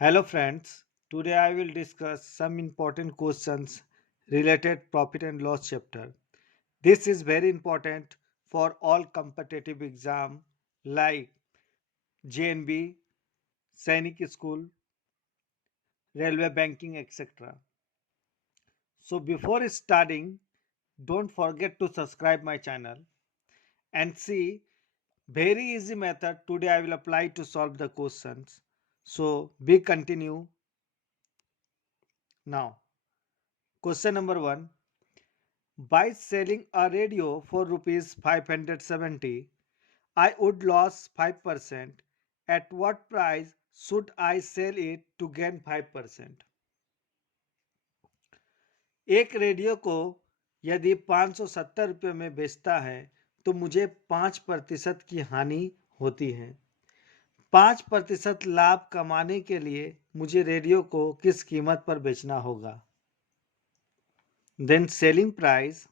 Hello friends, today I will discuss some important questions related profit and loss chapter. This is very important for all competitive exam like JNB, Sainik School, Railway Banking etc. So before starting, don't forget to subscribe my channel and see very easy method today I will apply to solve the questions. So we continue now. Question number 1. By selling a radio for rupees 570, I would lose 5%. At what price should I sell it to gain 5%? एक radio को यदि 570 रुपये में बेचता है तो मुझे 5% की हानि होती है। 5% लाभ कमाने के लिए मुझे रेडियो को किस कीमत पर बेचना होगा? देन सेलिंग प्राइस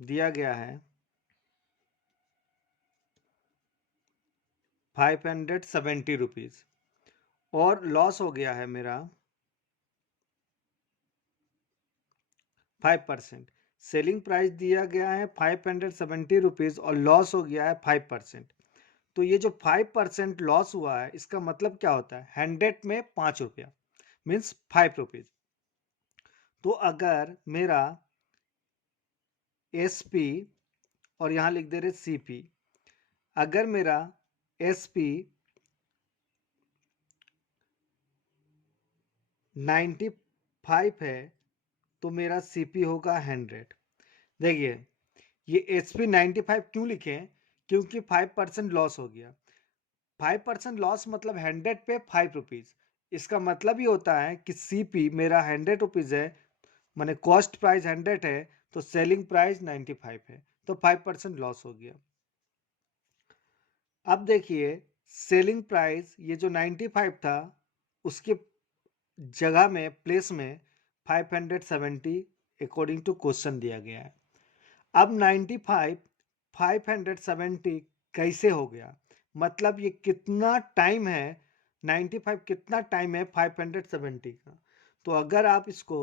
दिया गया है 570 रुपीज़ और लॉस हो गया है मेरा 5%। सेलिंग प्राइस दिया गया है 570 रुपीज़ और लॉस हो गया है 5%। तो ये जो 5% लॉस हुआ है इसका मतलब क्या होता है? 100 में 5 रुपया मीन्स 5 रुपीज़। तो अगर मेरा एस पी और यहाँ लिख दे रहे सी पी, अगर मेरा एस पी 95 है तो मेरा सी पी होगा 100। देखिए ये एच पी 95 क्यों लिखे? क्योंकि 5% लॉस हो गया। 5% लॉस मतलब 100 पे 5 रुपीज़। इसका मतलब ही होता है कि सी पी मेरा 100 रुपीज़ है, माने कॉस्ट प्राइस 100 है तो सेलिंग प्राइस 95 है, तो 5% लॉस हो गया। अब देखिए सेलिंग प्राइस ये जो 95 था उसके जगह में प्लेस में 570 अकॉर्डिंग टू क्वेश्चन दिया गया है। अब 95 570 कैसे हो गया? मतलब ये कितना टाइम है? 95 कितना टाइम है 570 का? तो अगर आप इसको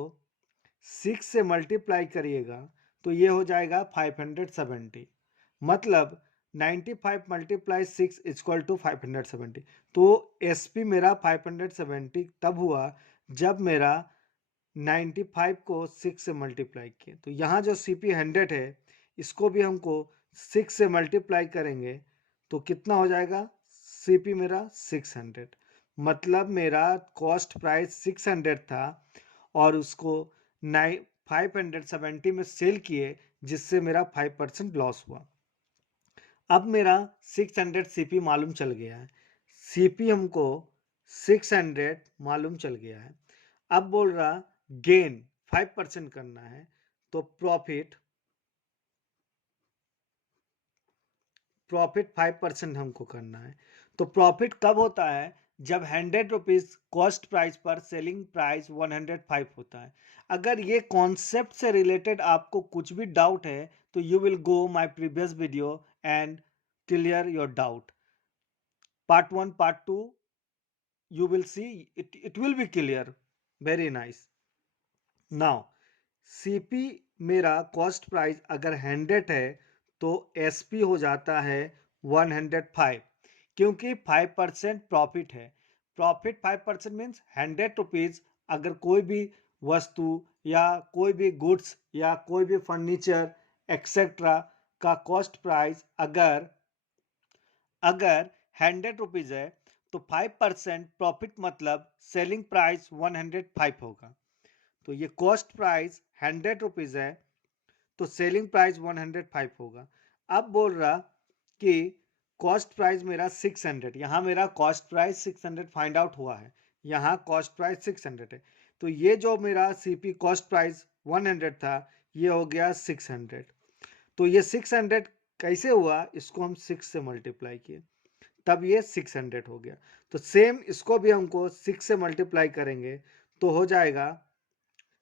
6 से मल्टीप्लाई करिएगा तो ये हो जाएगा 570। मतलब 95 मल्टीप्लाई 6 इक्वल टू 570। तो एस पी मेरा 570 तब हुआ जब मेरा 95 को 6 से मल्टीप्लाई किए। तो यहाँ जो सी पी 100 है इसको भी हमको 6 से मल्टीप्लाई करेंगे तो कितना हो जाएगा? सी पी मेरा 600। मतलब मेरा कॉस्ट प्राइस 600 था और उसको 570 में सेल किए जिससे मेरा 5% लॉस हुआ। अब मेरा 600 सीपी मालूम चल गया है। सीपी हमको 600 मालूम चल गया है। अब बोल रहा गेन 5% करना है तो प्रॉफिट 5% हमको करना है। तो प्रॉफिट कब होता है? जब 100 रुपीज कॉस्ट प्राइस पर सेलिंग प्राइस 105 होता है। अगर ये कॉन्सेप्ट से रिलेटेड आपको कुछ भी डाउट है तो you will go my previous video and clear your doubt. Part 1 part 2 you will see it will be clear. Very nice. Now cp मेरा कॉस्ट प्राइस अगर 100 है तो sp हो जाता है 105 क्योंकि 5% प्रॉफिट है। Profit 5% means 100 rupees. अगर कोई भी वस्तु या कोई भी गुड्स या कोई भी फर्नीचर एक्सेट्रा का कॉस्ट प्राइस अगर अगर 100 रुपीज है तो 5% प्रॉफिट मतलब सेलिंग प्राइस 105 होगा। तो ये कॉस्ट प्राइस 100 रुपीज है तो सेलिंग प्राइस 105 होगा। अब बोल रहा कि कॉस्ट प्राइस मेरा 600, यहाँ मेरा कॉस्ट प्राइस 600 फाइंड आउट हुआ है, यहाँ कॉस्ट प्राइस 600 है। तो ये जो मेरा सीपी कॉस्ट प्राइस 100 था ये हो गया 600। तो ये 600 कैसे हुआ? इसको हम 6 से मल्टीप्लाई किए तब ये 600 हो गया। तो सेम इसको भी हमको 6 से मल्टीप्लाई करेंगे तो हो जाएगा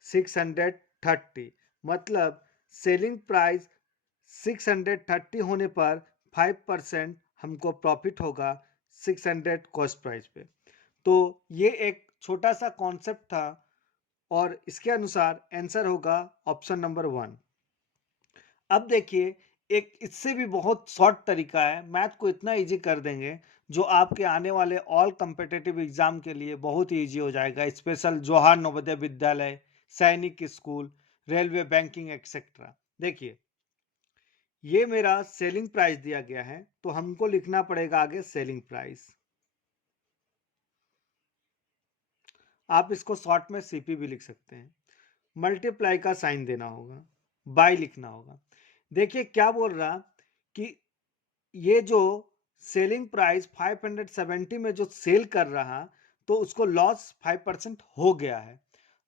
630। मतलब सेलिंग प्राइस 630 होने पर 5% हमको प्रॉफिट होगा 600 कॉस्ट प्राइस पे। तो ये एक छोटा सा कॉन्सेप्ट था और इसके अनुसार आंसर होगा ऑप्शन नंबर 1। अब देखिए, एक इससे भी बहुत शॉर्ट तरीका है, मैथ को इतना इजी कर देंगे जो आपके आने वाले ऑल कॉम्पिटिटिव एग्जाम के लिए बहुत ही इजी हो जाएगा। स्पेशल जवाहर नवोदय विद्यालय, सैनिक स्कूल, रेलवे, बैंकिंग एक्सेट्रा। देखिए, ये मेरा सेलिंग प्राइस दिया गया है, तो हमको लिखना पड़ेगा आगे सेलिंग प्राइस। आप इसको शॉर्ट में सीपी भी लिख सकते हैं। मल्टीप्लाई का साइन देना होगा, बाय लिखना होगा। देखिए क्या बोल रहा कि ये जो सेलिंग प्राइस 570 में जो सेल कर रहा, तो उसको लॉस 5% हो गया है।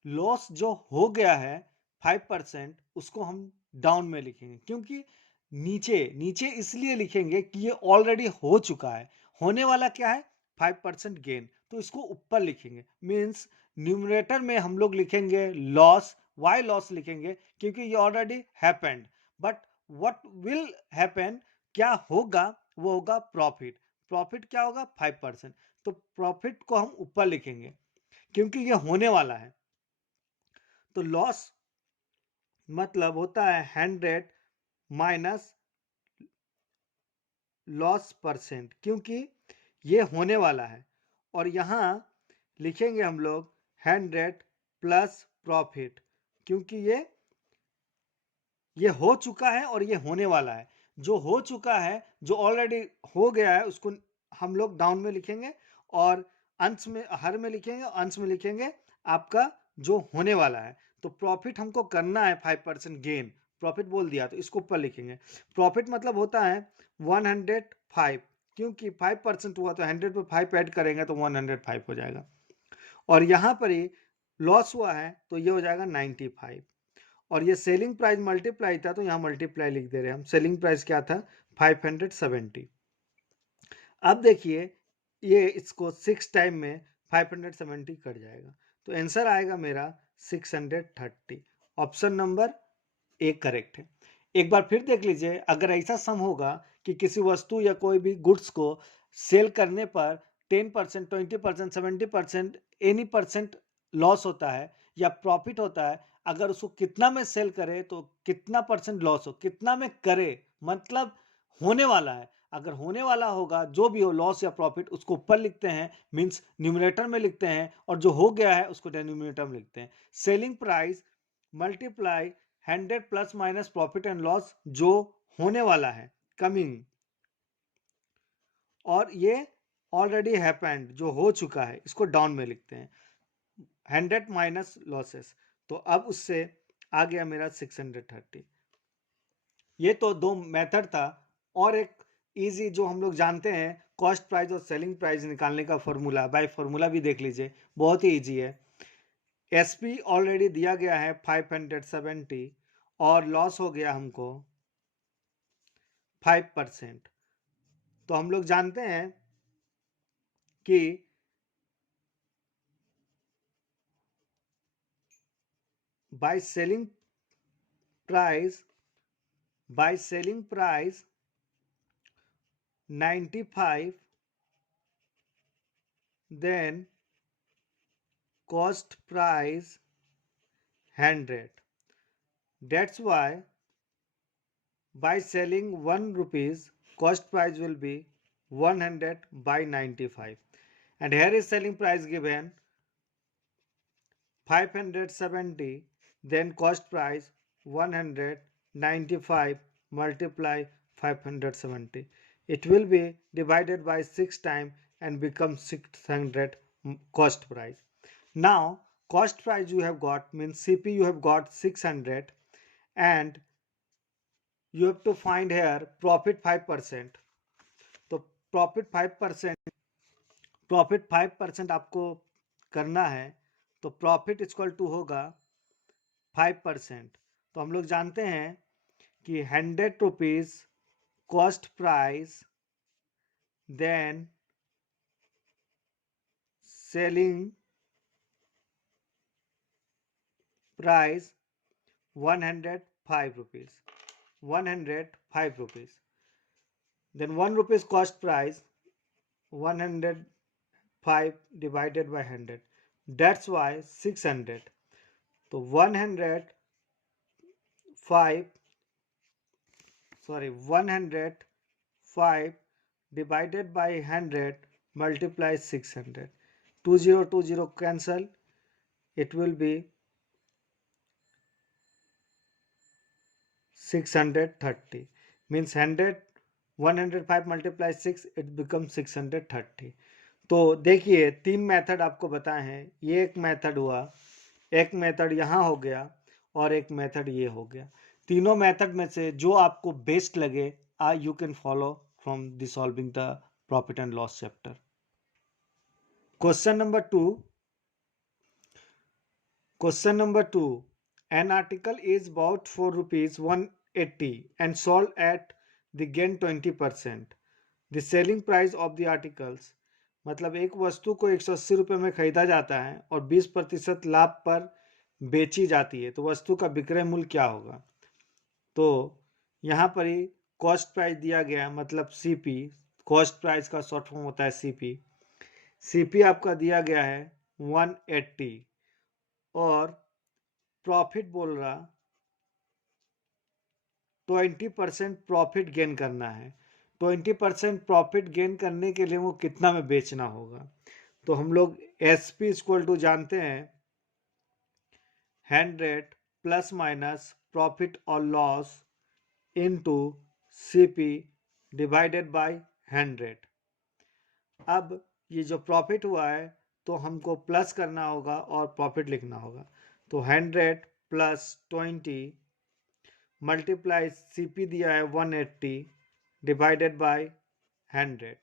लॉस जो हो गया है 5%, उसको हम डाउन में लिखेंगे, क्योंकि नीचे नीचे इसलिए लिखेंगे कि ये ऑलरेडी हो चुका है। होने वाला क्या है? 5% गेन, तो इसको ऊपर लिखेंगे। मीन्स न्यूमरेटर में हम लोग लिखेंगे लॉस, वाई लॉस लिखेंगे, क्योंकि ये already happened. But what will happen, क्या होगा? वो होगा प्रॉफिट। प्रॉफिट क्या होगा? 5%। तो प्रॉफिट को हम ऊपर लिखेंगे क्योंकि ये होने वाला है। तो लॉस मतलब होता है 100 माइनस लॉस परसेंट, क्योंकि ये होने वाला है। और यहां लिखेंगे हम लोग 100 प्लस प्रॉफिट, क्योंकि ये हो चुका है और ये होने वाला है। जो हो चुका है, जो ऑलरेडी हो गया है, उसको हम लोग डाउन में लिखेंगे और अंश में, हर में लिखेंगे, अंश में लिखेंगे आपका जो होने वाला है। तो प्रॉफिट हमको करना है 5% गेन, प्रॉफिट बोल दिया तो इसको ऊपर लिखेंगे। प्रॉफिट मतलब होता है 105, क्योंकि 5% हुआ तो 100 पे 5 ऐड करेंगे तो 105 हो जाएगा। और यहाँ पर ही लॉस हुआ है तो ये हो जाएगा 95। और ये सेलिंग प्राइस मल्टीप्लाई था, तो यहाँ मल्टीप्लाई लिख दे रहे हैं हम। सेलिंग प्राइस क्या था? 570। अब देखिए, ये इसको 6 टाइम में 570 कट जाएगा, तो आंसर आएगा मेरा 630। ऑप्शन नंबर ए करेक्ट है। एक बार फिर देख लीजिए, अगर ऐसा सम होगा कि किसी वस्तु या कोई भी गुड्स को सेल करने पर 10%, 20%, 70%, एनी परसेंट लॉस होता है या प्रॉफिट होता है, अगर उसको कितना में सेल करे तो कितना परसेंट लॉस हो, कितना में करे मतलब होने वाला है। अगर होने वाला होगा, जो भी हो लॉस या प्रॉफिट, उसको ऊपर लिखते हैं, मींस न्यूमरेटर में लिखते हैं, और जो हो गया है उसको डिनोमिनेटर में लिखते हैं। Selling price multiply 100 plus minus profit and loss, जो होने वाला है, कमिंग, और ये ऑलरेडी हैपेंड, जो हो चुका है, इसको डाउन में लिखते हैं। 100 माइनस लॉसेस, तो अब उससे आ गया मेरा 630। ये तो दो मेथड था। और एक इजी जो हम लोग जानते हैं, कॉस्ट प्राइस और सेलिंग प्राइस निकालने का फॉर्मूला, बाय फॉर्मूला भी देख लीजिए, बहुत ही इजी है। एसपी ऑलरेडी दिया गया है 570 और लॉस हो गया हमको 5%। तो हम लोग जानते हैं कि by selling price, by selling price 95, then cost price 100. That's why by selling 1 rupees, cost price will be 100 by 95. And here is selling price given 570, then cost price 195 multiply 570. It will be divided by 6 times and become 600 cost price. Now cost price you have got, means CP you have got 600, and you have to find here profit 5%. तो profit 5% आपको करना है, तो profit equal to होगा 5%। तो हम लोग जानते हैं कि 100 rupees cost price, then selling price 105 rupees, 105 rupees, then 1 rupees cost price, 100 5 divided by 100. That's why 600. तो 105 divided by 100 multiplies 600. 20 cancel. It will be 630. Means 105 multiplies 6, it becomes 630. तो देखिए 3 मेथड आपको बताए हैं. ये एक मेथड हुआ, एक मेथड यहाँ हो गया और एक मेथड ये हो गया. तीनों मेथड में से जो आपको बेस्ट लगे you can follow from the solving the profit and loss chapter. Question number 2. An article is bought for rupees 180 and sold at the gain 20%. The selling price of the articles, मतलब एक वस्तु को 180 रुपये में खरीदा जाता है और 20% लाभ पर बेची जाती है, तो वस्तु का विक्रय मूल्य क्या होगा? तो यहाँ पर ही कॉस्ट प्राइस दिया गया, मतलब सीपी. कॉस्ट प्राइस का शॉर्ट फॉर्म होता है सीपी. सीपी आपका दिया गया है 180 और प्रॉफिट बोल रहा 20% प्रॉफिट गेन करना है. 20% प्रॉफिट गेन करने के लिए वो कितना में बेचना होगा? तो हम लोग एसपी इक्वल टू जानते हैं 100 प्लस माइनस प्रॉफिट और loss into CP divided by 100. अब ये जो प्रॉफिट हुआ है तो हमको प्लस करना होगा और प्रॉफिट लिखना होगा. तो 100 प्लस 20 मल्टीप्लाई सीपी दिया है 180 डिवाइडेड बाय 100.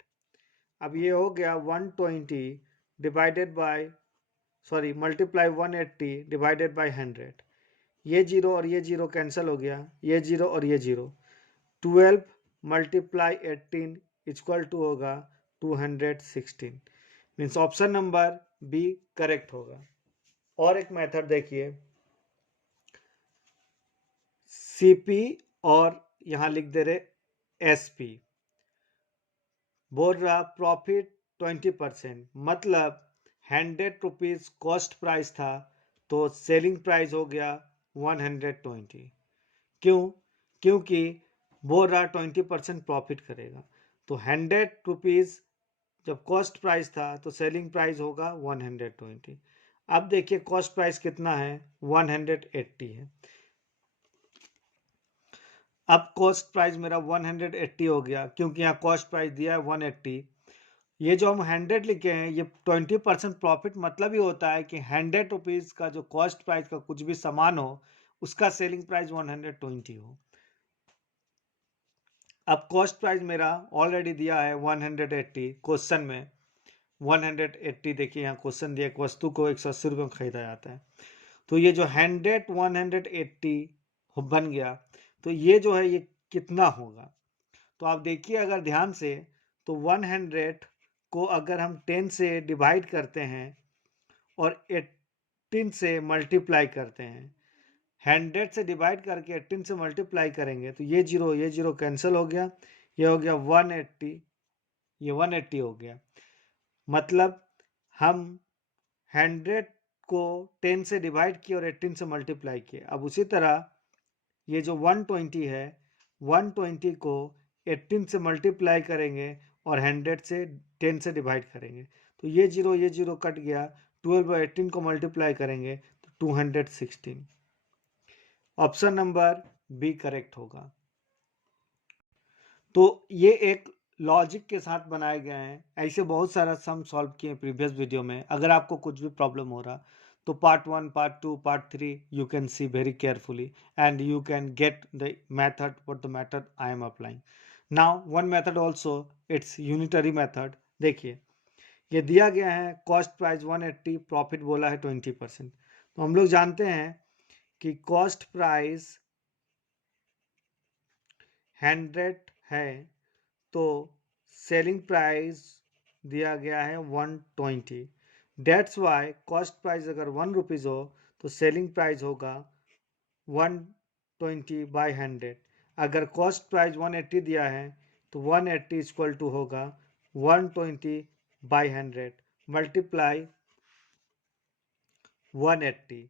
अब ये हो गया 120 divided by multiply 180 divided by 100. ये जीरो और ये जीरो कैंसिल हो गया, ये जीरो और ये जीरो. 12 मल्टीप्लाई 18 इक्वल टू होगा 216. Means option number B correct होगा. और एक मेथड देखिए, सीपी और यहां लिख दे रहे एसपी. बोल रहा प्रॉफिट 20%, मतलब 100 रुपीज कॉस्ट प्राइस था तो सेलिंग प्राइस हो गया 120. क्योंकि बोल रहा 20% प्रॉफिट करेगा. तो 100 रुपीज जब कॉस्ट प्राइस था तो सेलिंग प्राइस होगा 120. अब देखिए कॉस्ट प्राइस कितना है, 180 है. अब कॉस्ट प्राइस मेरा 180 हो गया क्योंकि यहाँ कॉस्ट प्राइस दिया है 180. ये जो हम 100 लिखे हैं ये 20% प्रॉफिट मतलब ही होता है कि 100 रुपीज का जो कॉस्ट प्राइस का कुछ भी सामान हो उसका सेलिंग प्राइस 120 हो. अब कॉस्ट प्राइस मेरा ऑलरेडी दिया है 180 क्वेश्चन में. 180 देखिए यहाँ क्वेश्चन दिया, एक वस्तु को 180 रुपये में खरीदा जाता है. तो ये जो 180 बन गया, तो ये जो है ये कितना होगा? तो आप देखिए अगर ध्यान से, तो 100 को अगर हम 10 से डिवाइड करते हैं और 18 से मल्टीप्लाई करते हैं, 100 से डिवाइड करके 18 से मल्टीप्लाई करेंगे तो ये जीरो कैंसिल हो गया, ये हो गया 180, ये 180 हो गया. मतलब हम 100 को 10 से डिवाइड किए और 18 से मल्टीप्लाई किए. अब उसी तरह ये जो 120 है, 120 को 18 से मल्टीप्लाई करेंगे और 100 से 10 से डिवाइड करेंगे तो ये जीरो कट गया. 12 और 18 को मल्टीप्लाई करेंगे तो 216. ऑप्शन नंबर बी करेक्ट होगा. तो ये एक लॉजिक के साथ बनाए गए हैं. ऐसे बहुत सारा सम सॉल्व किए प्रीवियस वीडियो में. अगर आपको कुछ भी प्रॉब्लम हो रहा तो part 1, part 2, part 3 you can see very carefully and you can get the method, what the method I am applying. Now one method also, it's unitary method. देखिए ये दिया गया है कॉस्ट प्राइस 180, प्रॉफिट बोला है 20%. तो हम लोग जानते हैं कि कॉस्ट प्राइस 100 है तो सेलिंग प्राइस दिया गया है 120. डेट्स वाई कॉस्ट प्राइस अगर 1 रुपीज़ हो तो सेलिंग प्राइस होगा 120 बाई 100. अगर कॉस्ट प्राइस 180 दिया है तो 180 इक्वल टू होगा 120 बाई 100 मल्टीप्लाई 180,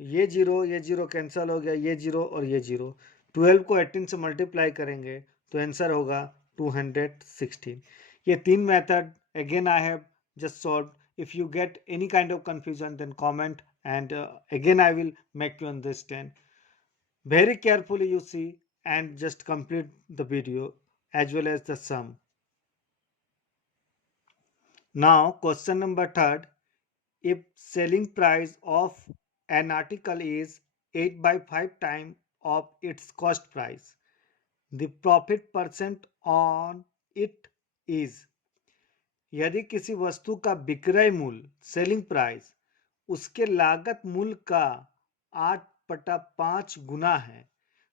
ये जीरो कैंसिल हो गया, ये जीरो और ये जीरो। 12 को 18 से मल्टीप्लाई करेंगे तो आंसर होगा 216। ये तीन method again I have just solved. If you get any kind of confusion, then comment, and again I will make you understand. Very carefully you see and just complete the video as well as the sum. Now question number third. If selling price of an article is 8 by 5 times of its cost price, the profit percent on it is। यदि किसी वस्तु का विक्रय मूल्य selling price उसके लागत मूल्य का 8/5 गुना है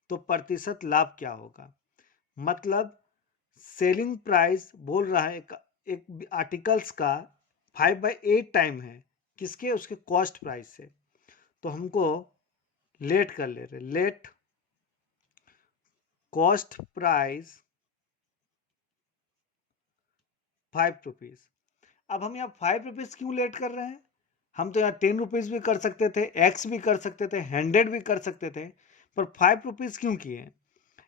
तो प्रतिशत लाभ क्या होगा। मतलब सेलिंग प्राइस बोल रहा है एक आर्टिकल्स का 5/8 टाइम है किसके, उसके कॉस्ट प्राइस से। तो हमको लेट कर ले रहे, लेट कॉस्ट प्राइस 5 रुपीज। अब हम यहाँ 5 रुपीज क्यों लेट कर रहे हैं, हम तो यहाँ 10 रुपीज भी कर सकते थे, एक्स भी कर सकते थे, 100 भी कर सकते थे, पर 5 रुपीज क्यों किए।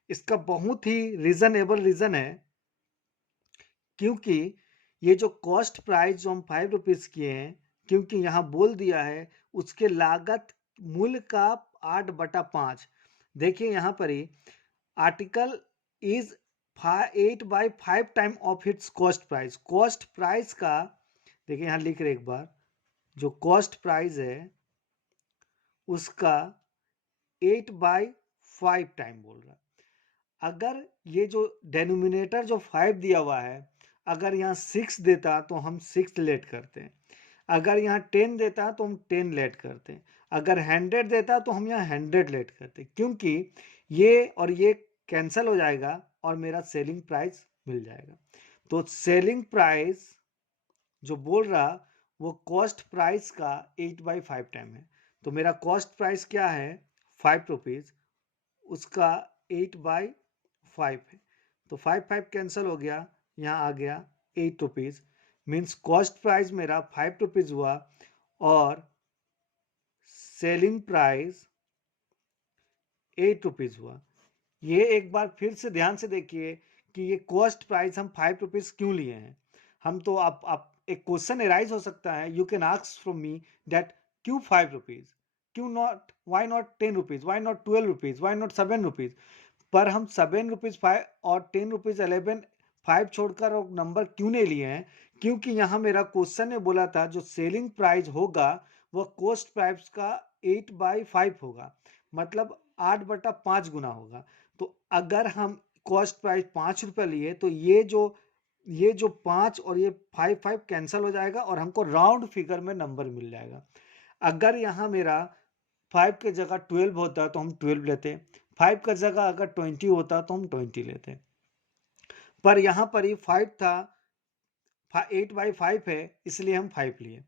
इसका बहुत ही रीजनेबल रीजन है, क्योंकि ये जो कॉस्ट प्राइस जो हम 5 रुपीज किए हैं, क्योंकि यहाँ बोल दिया है उसके लागत मूल्य का 8/5। देखिए यहाँ पर ही article is 8/5 time of its cost price. Cost price का देखिए यहाँ लिख रहे एक बार, जो कॉस्ट प्राइस है उसका 8/5 टाइम बोल रहा है। अगर ये जो डेनोमिनेटर जो 5 दिया हुआ है, अगर यहाँ 6 देता तो हम 6 लेट करते हैं, अगर यहाँ 10 देता तो हम 10 लेट करते हैं, अगर 100 देता तो हम यहाँ 100 लेट करते, क्योंकि ये और ये कैंसिल हो जाएगा और मेरा सेलिंग प्राइस मिल जाएगा। तो सेलिंग प्राइस जो बोल रहा वो कॉस्ट प्राइस का 8/5 टाइम है। तो मेरा कॉस्ट प्राइस क्या है 5 रुपीज, उसका 8/5 है। तो 5 कैंसिल हो गया, यहाँ आ गया 8 रुपीज, मीन्स कॉस्ट प्राइस मेरा 5 रुपीज हुआ और सेलिंग प्राइस 8 रुपीज हुआ। ये एक बार फिर से ध्यान से देखिए कि ये कॉस्ट प्राइस हम 5 रुपीज क्यों लिए हैं। हम तो आप एक क्वेश्चन एराइज हो सकता है, you can ask from me that क्यों 5 रुपीज, क्यों not, why not 10 rupees, why not 12 rupees, why not 7 rupees. पर हम 7 रुपीज 5 और 10 रुपीज 11 5 छोड़कर और नंबर क्यों नहीं लिए हैं, क्योंकि यहाँ मेरा क्वेश्चन में बोला था जो सेलिंग प्राइस होगा वह कॉस्ट प्राइस का 8/5 होगा, मतलब 8/5 गुना होगा। तो अगर हम कॉस्ट प्राइस 5 रुपये लिए तो ये जो 5 और ये 5 कैंसिल हो जाएगा और हमको राउंड फिगर में नंबर मिल जाएगा। अगर यहाँ मेरा 5 के जगह 12 होता तो हम 12 लेते, 5 का जगह अगर 20 होता तो हम 20 लेते, पर यहाँ पर ही 5 था, 8/5 है इसलिए हम 5 लिए।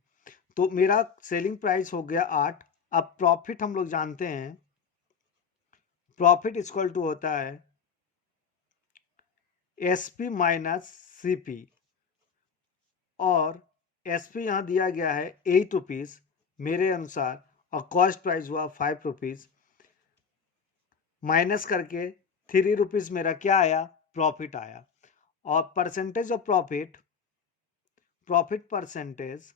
तो मेरा सेलिंग प्राइस हो गया 8। अब प्रॉफिट हम लोग जानते हैं, प्रॉफिट इक्वल टू होता है SP माइनस CP, और SP यहाँ दिया गया है 8 रुपीज मेरे अनुसार, और कॉस्ट प्राइस हुआ 5 रुपीज, माइनस करके 3 रुपीज मेरा क्या आया, प्रॉफिट आया। और percentage of profit, profit percentage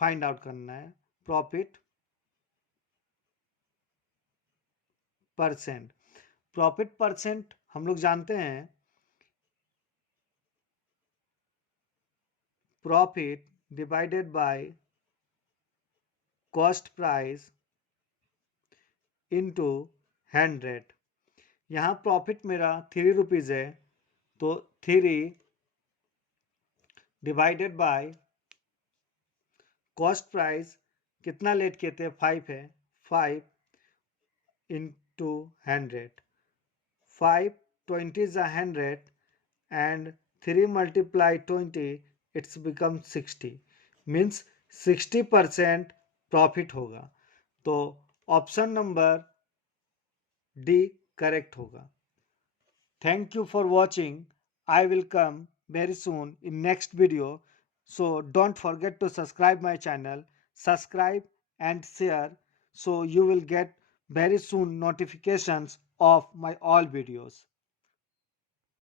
find out करना है, प्रॉफिट परसेंट। प्रॉफिट परसेंट हम लोग जानते हैं, profit divided by cost price into 100। यहाँ प्रॉफिट मेरा 3 रुपीज है, तो 3 डिवाइडेड बाय कॉस्ट प्राइस कितना लेट किए थे, 5 है, 5 into 100, 5 20 is 100 and 3 multiply 20 it's become 60, means 60% profit होगा। तो ऑप्शन नंबर डी करेक्ट होगा। Thank you for watching. I will come very soon in next video So don't forget to subscribe my channel, subscribe and share, so you will get very soon notifications of my all videos.